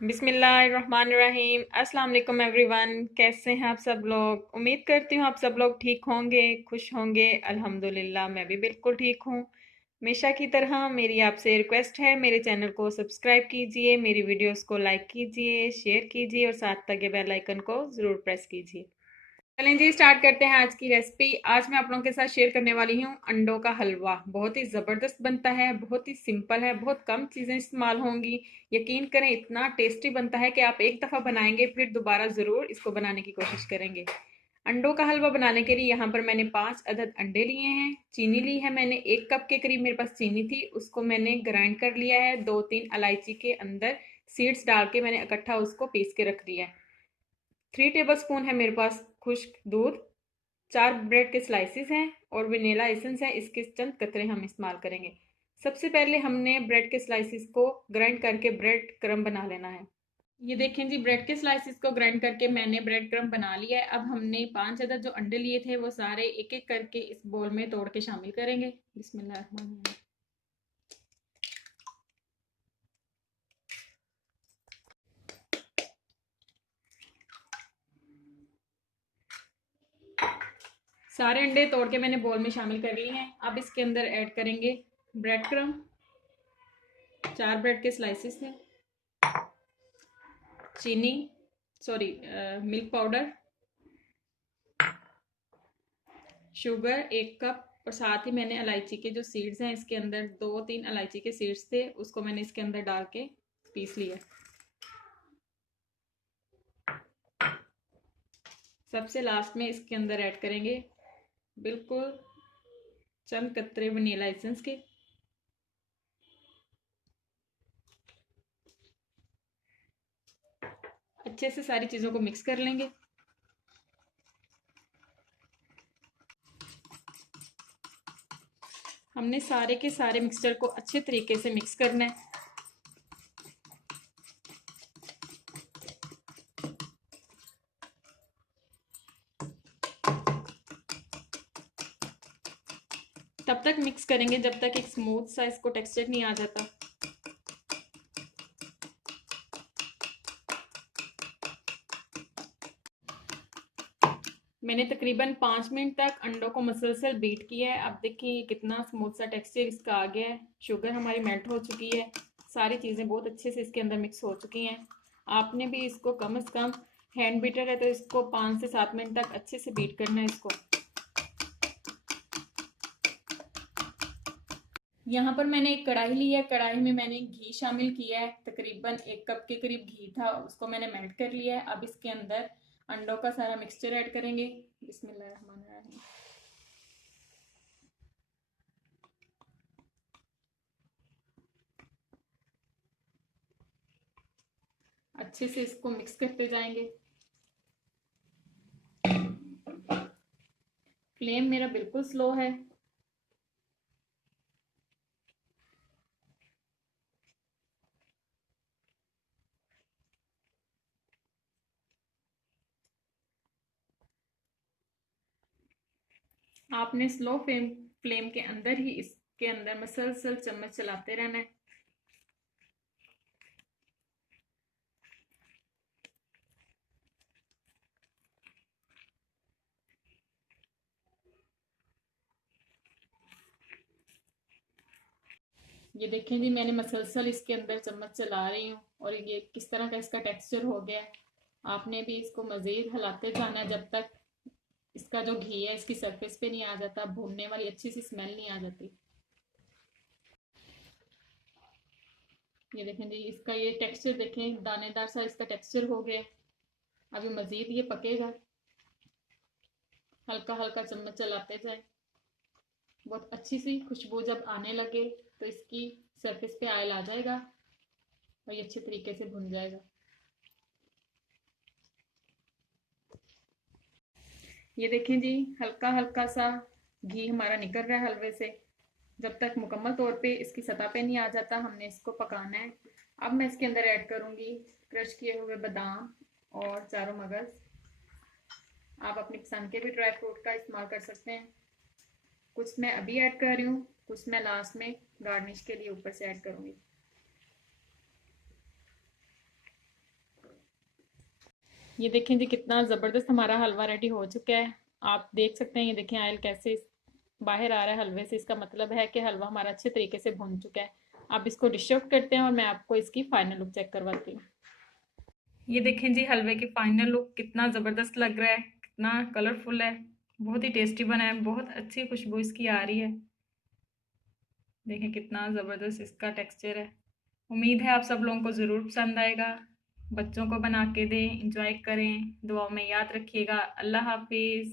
बिस्मिल्लाहिर्रहमानिर्रहीम। अस्सलाम वालेकुम एवरीवन। कैसे हैं आप सब लोग? उम्मीद करती हूँ आप सब लोग ठीक होंगे, खुश होंगे। अल्हम्दुलिल्लाह मैं भी बिल्कुल ठीक हूँ। हमेशा की तरह मेरी आपसे रिक्वेस्ट है, मेरे चैनल को सब्सक्राइब कीजिए, मेरी वीडियोस को लाइक कीजिए, शेयर कीजिए और साथ लगे बेल आइकन को ज़रूर प्रेस कीजिए। चलें जी, स्टार्ट करते हैं आज की रेसिपी। आज मैं आप लोगों के साथ शेयर करने वाली हूँ अंडों का हलवा। बहुत ही ज़बरदस्त बनता है, बहुत ही सिंपल है, बहुत कम चीज़ें इस्तेमाल होंगी। यकीन करें इतना टेस्टी बनता है कि आप एक दफ़ा बनाएंगे फिर दोबारा ज़रूर इसको बनाने की कोशिश करेंगे। अंडों का हलवा बनाने के लिए यहाँ पर मैंने 5 अदद अंडे लिए हैं। चीनी ली है मैंने, 1 कप के करीब मेरे पास चीनी थी, उसको मैंने ग्राइंड कर लिया है। 2-3 इलायची के अंदर सीड्स डाल के मैंने इकट्ठा उसको पीस के रख लिया है। 3 टेबल स्पून है मेरे पास खुश्क दूध। 4 ब्रेड के स्लाइसिस हैं और वेनिला एसेंस है, इसके चंद कतरे हम इस्तेमाल करेंगे। सबसे पहले हमने ब्रेड के स्लाइसिस को ग्राइंड करके ब्रेड क्रम्ब बना लेना है। ये देखें जी, ब्रेड के स्लाइसिस को ग्राइंड करके मैंने ब्रेड क्रम्ब बना लिया है। अब हमने 5 अदद जो अंडे लिए थे वो सारे एक एक करके इस बोल में तोड़ के शामिल करेंगे। बिस्मिल्लाह। सारे अंडे तोड़ के मैंने बोल में शामिल कर लिए हैं। अब इसके अंदर ऐड करेंगे ब्रेड क्रम्ब, 4 ब्रेड के स्लाइसिस हैं, चीनी, sorry milk powder, sugar 1 cup और साथ ही मैंने इलायची के जो सीड्स हैं इसके अंदर 2-3 इलायची के सीड्स थे, उसको मैंने इसके अंदर डाल के पीस लिया। सबसे लास्ट में इसके अंदर ऐड करेंगे बिल्कुल चंद कतरे वनीला एसेंस के। अच्छे से सारी चीज़ों को मिक्स कर लेंगे। हमने सारे के सारे मिक्सचर को अच्छे तरीके से मिक्स करना है। तब तक मिक्स करेंगे जब तक एक स्मूथ सा इसको टेक्सचर नहीं आ जाता। मैंने तकरीबन 5 मिनट तक अंडों को मुसलसल बीट किया है। अब देखिए कितना स्मूथ सा टेक्सचर इसका आ गया है। शुगर हमारी मेल्ट हो चुकी है, सारी चीज़ें बहुत अच्छे से इसके अंदर मिक्स हो चुकी हैं। आपने भी इसको कम से कम, हैंड बीटर है तो इसको 5 से 7 मिनट तक अच्छे से बीट करना है इसको। यहाँ पर मैंने एक कढ़ाई ली है, कढ़ाई में मैंने घी शामिल किया है। तकरीबन 1 कप के करीब घी था, उसको मैंने मेल्ट कर लिया है। अब इसके अंदर अंडों का सारा मिक्सचर ऐड करेंगे। बिस्मिल्लाहिर्रहमानिर्रहीम। अच्छे से इसको मिक्स करते जाएंगे। फ्लेम मेरा बिल्कुल स्लो है। आपने स्लो फ्लेम फ्लेम के अंदर ही इसके अंदर मसलसल चम्मच चलाते रहना है। ये देखें जी, मैंने मसलसल इसके अंदर चम्मच चला रही हूँ और ये किस तरह का इसका टेक्सचर हो गया है। आपने भी इसको मज़ीद हिलाते जाना है जब तक इसका जो घी है इसकी सरफेस पे नहीं आ जाता, भूनने वाली अच्छी सी स्मेल नहीं आ जाती। ये देखें जी, इसका ये टेक्सचर देखें, दानेदार सा इसका टेक्सचर हो गया। अभी मज़ीद ये पकेगा, हल्का हल्का चम्मच चलाते जाए। बहुत अच्छी सी खुशबू जब आने लगे तो इसकी सरफेस पे ऑयल आ जाएगा और ये अच्छे तरीके से भुन जाएगा। ये देखें जी, हल्का हल्का सा घी हमारा निकल रहा है हलवे से। जब तक मुकम्मल तौर पे इसकी सतह पे नहीं आ जाता हमने इसको पकाना है। अब मैं इसके अंदर ऐड करूँगी क्रश किए हुए बादाम और चारों मगज। आप अपनी पसंद के भी ड्राई फ्रूट का इस्तेमाल कर सकते हैं। कुछ मैं अभी ऐड कर रही हूँ, कुछ मैं लास्ट में गार्निश के लिए ऊपर से ऐड करूँगी। ये देखें जी कितना ज़बरदस्त हमारा हलवा रेडी हो चुका है। आप देख सकते हैं, ये देखें ऑयल कैसे बाहर आ रहा है हलवे से। इसका मतलब है कि हलवा हमारा अच्छे तरीके से भुन चुका है। आप इसको डिश आउट करते हैं और मैं आपको इसकी फाइनल लुक चेक करवाती हूँ। ये देखें जी हलवे की फाइनल लुक कितना ज़बरदस्त लग रहा है, कितना कलरफुल है, बहुत ही टेस्टी बना है, बहुत अच्छी खुशबू इसकी आ रही है। देखें कितना ज़बरदस्त इसका टेक्सचर है। उम्मीद है आप सब लोगों को ज़रूर पसंद आएगा। बच्चों को बना के दें, इंजॉय करें, दुआओं में याद रखिएगा। अल्लाह हाफिज़।